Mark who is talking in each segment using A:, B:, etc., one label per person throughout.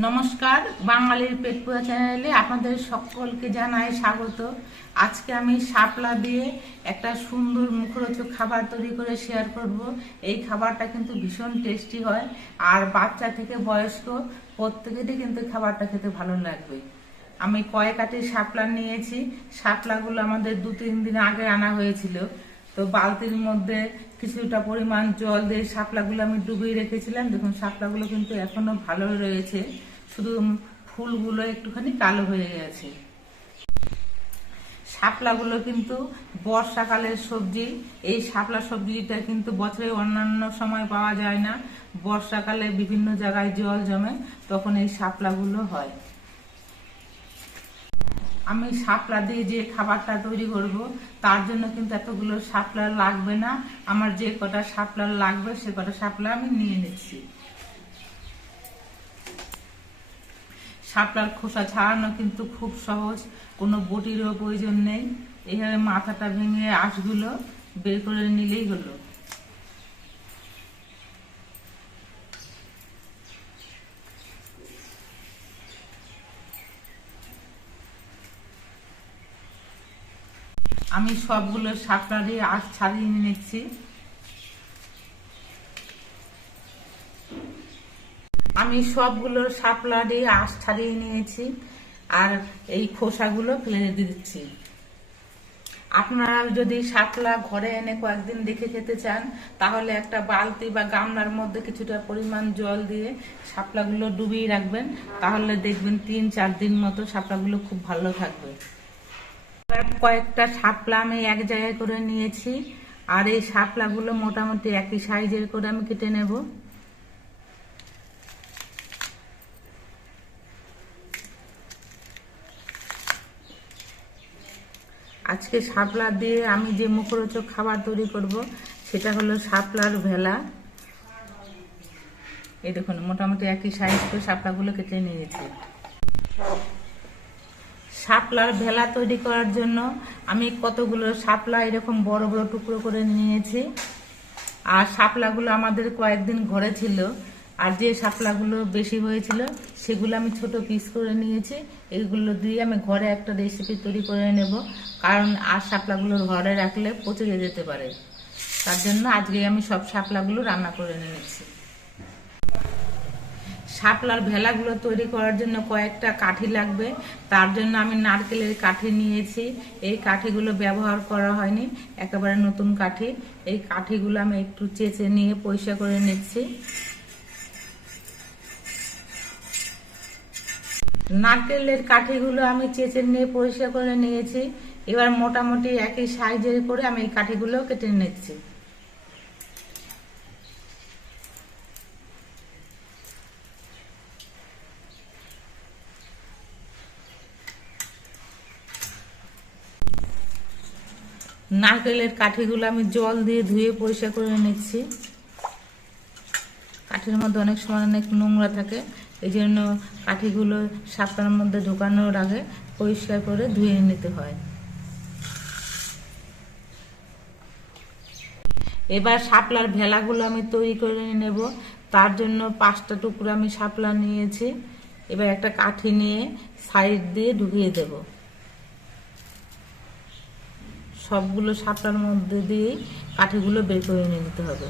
A: নমস্কার, বাঙালির পেট পুরা চ্যানেলে আপনাদের সকলকে জানাই স্বাগত। আজকে আমি শাপলা দিয়ে একটা সুন্দর মুখরোচক খাবার তৈরি করে শেয়ার করব। এই খাবারটা কিন্তু ভীষণ টেস্টি হয় আর বাচ্চা থেকে বয়স্ক প্রত্যেকেরই কিন্তু খাবারটা খেতে ভালো লাগবে। আমি কয়েক আটি শাপলা নিয়েছি। শাপলাগুলো আমাদের দু তিন দিন আগে আনা হয়েছিল। তো বালতির মধ্যে কিছুটা পরিমাণ জল দিয়ে শাপলাগুলো আমি ডুবিয়ে রেখেছিলাম। দেখুন, শাপলাগুলো কিন্তু এখনও ভালো রয়েছে। শুধু ফুলগুলো একটুখানি কালো হয়ে গেছে। শাপলাগুলো কিন্তু বর্ষাকালের সবজি। এই শাপলা সবজিটা কিন্তু বছরে অন্যান্য সময় পাওয়া যায় না। বর্ষাকালে বিভিন্ন জায়গায় জল জমে, তখন এই শাপলাগুলো হয়। আমি শাপলা দিয়ে যে খাবারটা তৈরি করব, তার জন্য কিন্তু এতগুলো শাপলা লাগবে না। আমার যে কটা শাপলা লাগবে, সে কটা শাপলা আমি নিয়ে নিচ্ছি। শাপলার খোসা ছাড়ানো কিন্তু খুব সহজ, কোনো বটিরও প্রয়োজন নেই। এইভাবে মাথাটা ভেঙে আঁশগুলো বের করে নিলেই হলো। আমি সবগুলো দিয়ে আঁশ ছাড়িয়ে নিচ্ছি। আমি সবগুলো দিয়ে আঁশ ছাড়িয়ে নিয়েছি আর এই খোসাগুলো ফেলে দিচ্ছি। আপনারা যদি শাপলা ঘরে এনে কয়েকদিন দেখে খেতে চান, তাহলে একটা বালতি বা গামলার মধ্যে কিছুটা পরিমাণ জল দিয়ে শাপলাগুলো ডুবিয়ে রাখবেন, তাহলে দেখবেন তিন চার দিন মতো শাপলাগুলো খুব ভালো থাকবে। কয়েকটা শাপলা আমি এক জায়গায় করে নিয়েছি। আর এই শাপলাগুলো মোটামুটি একই সাইজের করে আমি কেটে নেব। আজকে শাপলা দিয়ে আমি যে মুখরোচক খাবার তৈরি করব, সেটা হলো শাপলার ভেলা। এই দেখুন, মোটামুটি একই সাইজ করে শাপলাগুলো কেটে নিয়েছি। শাপলার ভেলা তৈরি করার জন্য আমি কতগুলো শাপলা এরকম বড় বড় টুকরো করে নিয়েছি। আর শাপলাগুলো আমাদের কয়েকদিন ঘরে ছিল। আর যে শাপলাগুলো বেশি হয়েছিল, সেগুলো আমি ছোট পিস করে নিয়েছি। এইগুলো দিয়ে আমি ঘরে একটা রেসিপি তৈরি করে নেব। কারণ আর শাপলাগুলো ঘরে রাখলে পচে যেতে পারে। তার জন্য আজকে আমি সব শাপলাগুলো রান্না করে নিয়েছি। শাপলার ভেলাগুলো তৈরি করার জন্য কয়েকটা কাঠি লাগবে। তার জন্য আমি নারকেলের কাঠি নিয়েছি। এই কাঠিগুলো ব্যবহার করা হয়নি, একেবারে নতুন কাঠি। এই কাঠিগুলো আমি একটু চেঁচে নিয়ে পয়সা করে নিচ্ছি। নারকেলের কাঠিগুলো আমি চেঁচে নিয়ে পরিষ্কার করে নিয়েছি। এবার মোটামুটি একই সাইজের করে আমি এই কাঠিগুলো কেটে নিচ্ছি। নারকেলের কাঠিগুলো আমি জল দিয়ে ধুয়ে পরিষ্কার করে নিচ্ছি কাঠির মধ্যে অনেক সময় অনেক নোংরা থাকে, এই জন্য কাঠিগুলো সাপটার মধ্যে ঢোকানোর আগে পরিষ্কার করে ধুয়ে নিতে হয়। এবার শাপলার ভেলাগুলো আমি তৈরি করে নেব। তার জন্য পাঁচটা টুকরো আমি শাপলা নিয়েছি। এবার একটা কাঠি নিয়ে সাইড দিয়ে ঢুকিয়ে দেব। সবগুলো শাপলার মধ্যে দিয়ে কাঠিগুলো বের করে এনে নিতে হবে।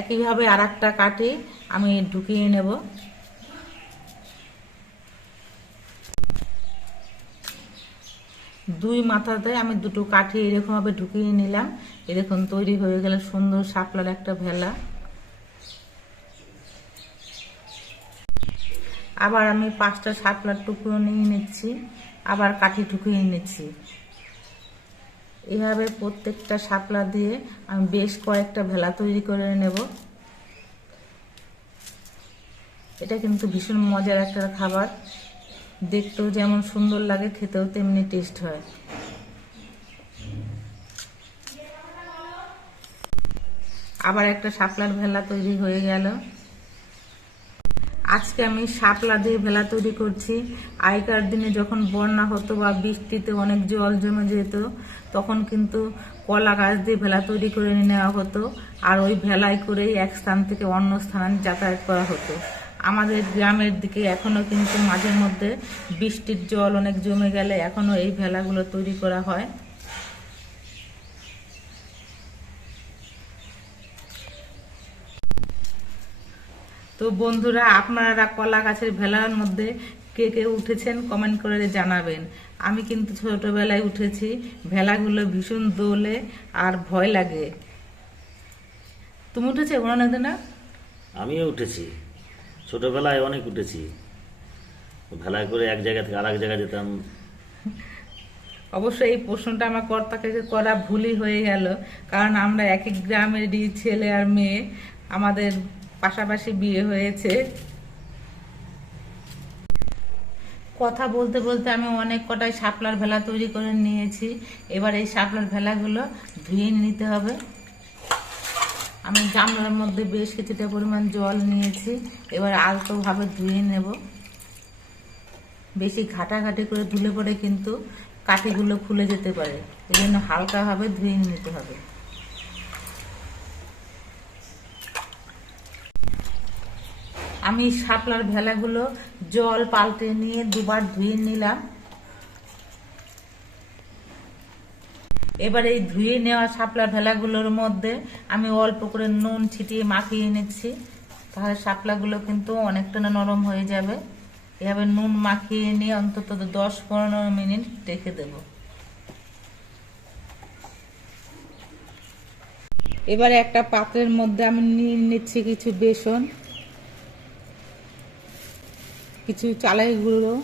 A: একইভাবে আর একটা কাঠি আমি ঢুকিয়ে নেব। দুই মাথাতে আমি দুটো কাঠি এরকমভাবে ঢুকিয়ে নিলাম। এরকম তৈরি হয়ে গেলে সুন্দর শাপলার একটা ভেলা। আবার আমি পাঁচটা শাপলার টুকরো নিয়ে নিচ্ছি, আবার কাঠি ঢুকিয়ে নিচ্ছি। এভাবে প্রত্যেকটা শাপলা দিয়ে আমি বেশ কয়েকটা ভেলা তৈরি করে নেব। এটা কিন্তু ভীষণ মজার একটা খাবার। দেখতেও যেমন সুন্দর লাগে, খেতেও তেমনি টেস্ট হয়। আবার একটা শাপলার ভেলা তৈরি হয়ে গেল। আজকে আমি শাপলা দিয়ে ভেলা তৈরি করছি। আগেকার দিনে যখন বন্যা হতো বা বৃষ্টিতে অনেক জল জমে যেত, তখন কিন্তু কলা গাছ দিয়ে ভেলা তৈরি করে নেওয়া হতো আর ওই ভেলায় করেই এক স্থান থেকে অন্য স্থানে যাতায়াত করা হতো। আমাদের গ্রামের দিকে এখনও কিন্তু মাঝে মধ্যে বৃষ্টির জল অনেক জমে গেলে এখনও এই ভেলাগুলো তৈরি করা হয়। তো বন্ধুরা আপনারা কলা গাছের ভেলার মধ্যে কে কে উঠেছেন কমেন্ট করে জানাবেন। আমি কিন্তু ছোটবেলায় উঠেছি ভেলাগুলো ভীষণ দোলে আর ভয় লাগে। তুমি উঠেছে মনে না? আমিও উঠেছি। ছোটবেলায় অনেক উঠেছি। ভেলায় করে এক জায়গা থেকে আরেক জায়গায় যেতাম। অবশ্যই এই প্রশ্নটা আমার কর্তাকে করা ভুলই হয়ে গেল। কারণ আমরা এক এক গ্রামেরই ছেলে আর মেয়ে। আমাদের পাশাপাশি বিয়ে হয়েছে। কথা বলতে বলতে আমি অনেক কটাই শাপলার ভেলা তৈরি করে নিয়েছি। এবার এই শাপলার ভেলাগুলো ধুয়ে নিতে হবে। আমি গামলার মধ্যে বেশ কিছুটা পরিমাণ জল নিয়েছি। এবার আলতোভাবে ধুয়ে নেব। বেশি ঘাটাঘাটি করে ধুলে পরে কিন্তু কাঠিগুলো খুলে যেতে পারে। এই জন্য হালকাভাবে ধুয়ে নিতে হবে। আমি শাপলার ভেলাগুলো জল পাল্টে নিয়ে দুবার ধুয়ে নিলাম। এবার এই ধুয়ে নেওয়া শাপলা ভেলাগুলোর মধ্যে আমি অল্প করে নুন ছিটিয়ে মাখিয়ে নিচ্ছি। তাহলে শাপলাগুলো কিন্তু অনেকটা নরম হয়ে যাবে। এভাবে নুন মাখিয়ে নিয়ে অন্তত দশ পনেরো মিনিট রেখে দেব। এবারে একটা পাত্রের মধ্যে আমি নিয়ে নিচ্ছি কিছু বেসন। কিছু চালের গুঁড়ো।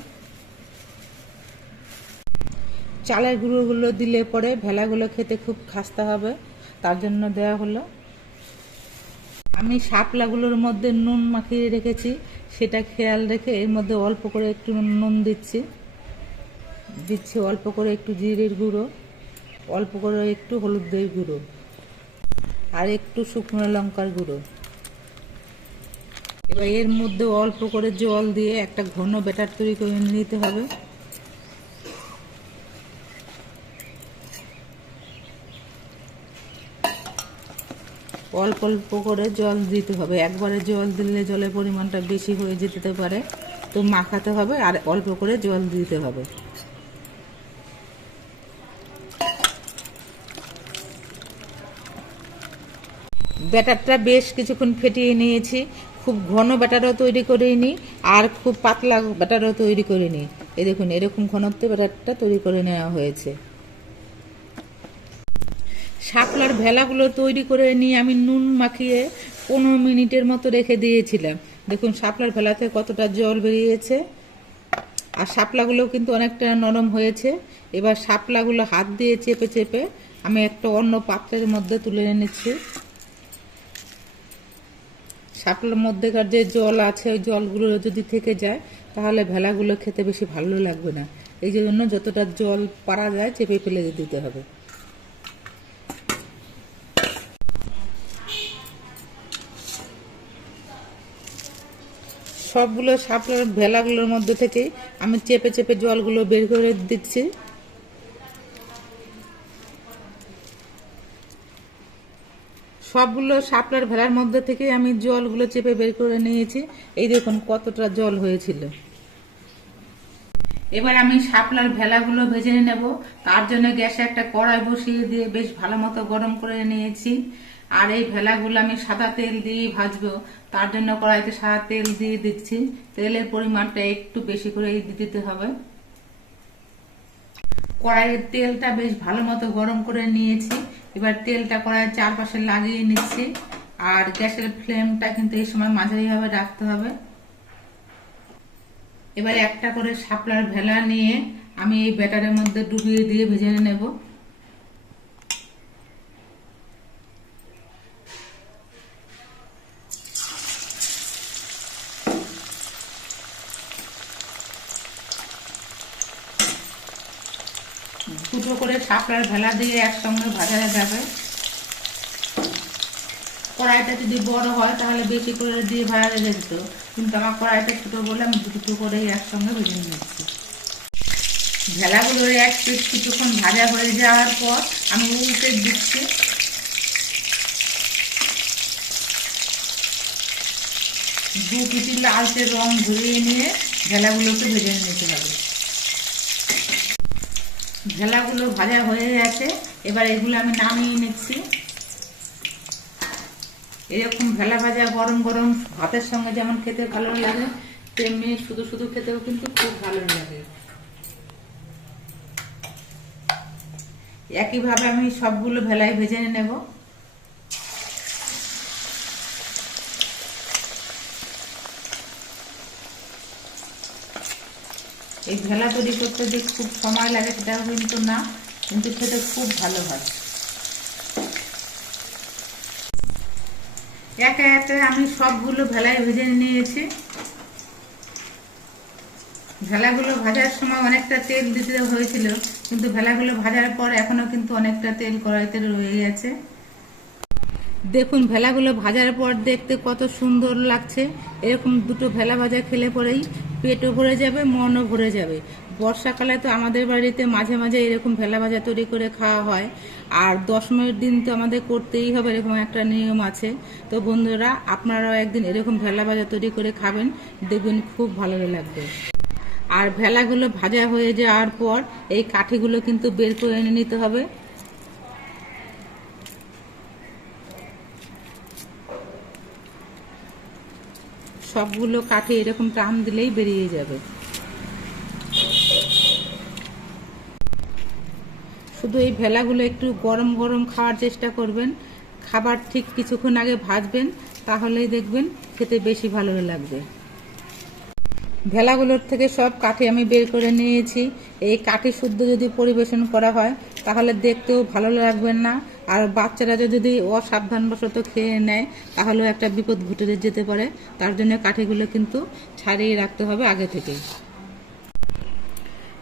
A: চালের গুঁড়োগুলো দিলে পরে ভেলাগুলো খেতে খুব খাস্তা হবে, তার জন্য দেওয়া হলো। আমি শাপলাগুলোর মধ্যে নুন মাখিয়ে রেখেছি, সেটা খেয়াল রেখে এর মধ্যে অল্প করে একটু নুন দিচ্ছি। দিচ্ছি অল্প করে একটু জিরের গুঁড়ো, অল্প করে একটু হলুদের গুঁড়ো, আর একটু শুকনো লঙ্কার গুঁড়ো। এর মধ্যে অল্প করে জল দিয়ে একটা ঘন ব্যাটার তৈরি করে নিতে হবে। অল্প অল্প করে জল দিতে হবে। একবারে জল দিলে জলের পরিমাণটা বেশি হয়ে যেতে পারে। তো মাখাতে হবে আর অল্প করে জল দিতে হবে। ব্যাটারটা বেশ কিছুক্ষণ ফেটিয়ে নিয়েছি। খুব ঘন ব্যাটারও তৈরি করে নিই আর খুব পাতলা ব্যাটারও তৈরি করে নিই এই দেখুন, এরকম ঘনত্বে ব্যাটারটা তৈরি করে নেওয়া হয়েছে। শাপলার ভেলাগুলো তৈরি করে নিয়ে আমি নুন মাখিয়ে পনেরো মিনিটের মতো রেখে দিয়েছিলাম। দেখুন, শাপলার ভেলাতে কতটা জল বেরিয়েছে। আর শাপলাগুলো কিন্তু অনেকটা নরম হয়েছে। এবার শাপলাগুলো হাত দিয়ে চেপে চেপে আমি একটা অন্য পাত্রের মধ্যে তুলে এনেছি। শাপলার মধ্যেকার যে জল আছে, ওই জলগুলো যদি থেকে যায়, তাহলে ভেলাগুলো খেতে বেশি ভালো লাগবে না। এই জন্য যতটা জল পারা যায়, চেপে ফেলে দিতে হবে। সবগুলো শাপলার ভেলাগুলোর মধ্যে থেকে আমি চেপে চেপে জলগুলো বের করে দিচ্ছি। সবগুলো শাপলার ভেলার মধ্যে থেকে আমি জলগুলো চেপে বের করে নিয়েছি। এই দেখুন কতটা জল হয়েছিল। এবার আমি শাপলার ভেলাগুলো ভেজে নেব। তার জন্য গ্যাসে একটা কড়াই বসিয়ে দিয়ে বেশ ভালো মতো গরম করে নিয়েছি। আর এই ভেলাগুলো আমি সাদা তেল দিয়ে ভাজবো। তার জন্য কড়াইতে সাদা তেল দিয়ে দিচ্ছি। তেলের পরিমাণটা একটু বেশি করে দিতে হবে। কড়াইয়ের তেলটা বেশ ভালো মতো গরম করে নিয়েছি। এবার তেলটা কড়াইয়ের চারপাশে লাগিয়ে নিচ্ছি। আর গ্যাসের ফ্লেমটা কিন্তু এই সময় মাঝারিভাবে রাখতে হবে। এবার একটা করে শাপলার ভেলা নিয়ে আমি এই ব্যাটারের মধ্যে ডুবিয়ে দিয়ে ভেজে নেব। দুটো করে শাপলার ভেলা দিয়ে একসঙ্গে ভাজা যাবে। কড়াইটা যদি বড় হয়, তাহলে বেশি করে দিয়ে ভাজা যেত কিন্তু আমার কড়াইটা ছোটো বলে আমি দুটো করেই একসঙ্গে ভেজে নিচ্ছি। ভেলাগুলো এক পিস কিছুক্ষণ ভাজা হয়ে যাওয়ার পর আমি উল্টে দিচ্ছি। দু পিটি লালচে রং ধরিয়ে নিয়ে ভেলাগুলোকে ভেজে নিতে হবে। ভেলাগুলো ভাজা হয়ে গেছে। এবার এগুলো আমি নামিয়ে নিচ্ছি। এরকম ভেলা ভাজা গরম গরম ভাতের সঙ্গে যেমন খেতে ভালো লাগে, তেমনি শুধু শুধু খেতেও কিন্তু খুব ভালো লাগে। একইভাবে আমি সবগুলো ভেলায় ভেজে নেব। এই ভেলা তৈরি করতে যে খুব সময় লাগে সেটাও কিন্তু না, কিন্তু খেতে খুব ভালো হয়। একে একে আমি সবগুলো ভেলায় ভেজে নিয়েছি। ভেলাগুলো ভাজার সময় অনেকটা তেল দিতে হয়েছিল, কিন্তু ভেলাগুলো ভাজার পর এখনও কিন্তু অনেকটা তেল কড়াইতে রয়ে গেছে। দেখুন, ভেলাগুলো ভাজার পর দেখতে কত সুন্দর লাগছে। এরকম দুটো ভেলা ভাজা খেলে পরেই পেটও ভরে যাবে, মনও ভরে যাবে। বর্ষাকালে তো আমাদের বাড়িতে মাঝে মাঝে এরকম ভেলা ভাজা তৈরি করে খাওয়া হয়। আর দশমীর দিন তো আমাদের করতেই হবে এরকম একটা নিয়ম আছে। তো বন্ধুরা, আপনারাও একদিন এরকম ভেলা ভাজা তৈরি করে খাবেন, দেখবেন খুব ভালো লাগবে। আর ভেলাগুলো ভাজা হয়ে যাওয়ার পর এই কাঠিগুলো কিন্তু বের করে এনে নিতে হবে। সবগুলো কাঠে এরকম টান দিলেই বেরিয়ে যাবে। শুধু এই ভেলাগুলো একটু গরম গরম খাওয়ার চেষ্টা করবেন। খাবার ঠিক কিছুক্ষণ আগে ভাজবেন, তাহলেই দেখবেন খেতে বেশি ভালো লাগবে। ভেলাগুলোর থেকে সব কাঠি আমি বের করে নিয়েছি। এই কাঠি শুদ্ধ যদি পরিবেশন করা হয়, তাহলে দেখতেও ভালো লাগবেন না। আর বাচ্চারা যদি অসাবধানবশত খেয়ে নেয়, তাহলেও একটা বিপদ ঘটে যেতে পারে। তার জন্য কাঠিগুলো কিন্তু ছাড়িয়ে রাখতে হবে আগে থেকেই।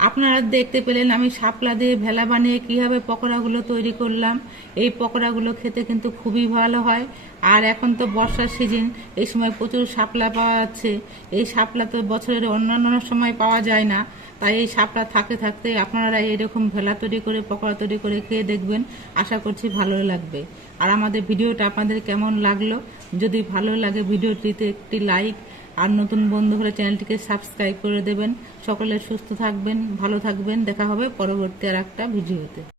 A: আপনারা দেখতে পেলেন আমি শাপলা দিয়ে ভেলা বানিয়ে কীভাবে পকোড়াগুলো তৈরি করলাম। এই পকোড়াগুলো খেতে কিন্তু খুবই ভালো হয়। আর এখন তো বর্ষার সিজন, এই সময় প্রচুর শাপলা পাওয়া যাচ্ছে। এই শাপলা তো বছরের অন্যান্য সময় পাওয়া যায় না। তাই এই শাপলা থাকতে থাকতে আপনারা এরকম ভেলা তৈরি করে, পকোড়া তৈরি করে খেয়ে দেখবেন। আশা করছি ভালো লাগবে। আর আমাদের ভিডিওটা আপনাদের কেমন লাগল? যদি ভালো লাগে ভিডিওটিতে একটি লাইক আর নতুন বন্ধু হলে চ্যানেলটিকে সাবস্ক্রাইব করে দেবেন। সকলে সুস্থ থাকবেন, ভালো থাকবেন। দেখা হবে পরবর্তী আর একটা ভিডিওতে।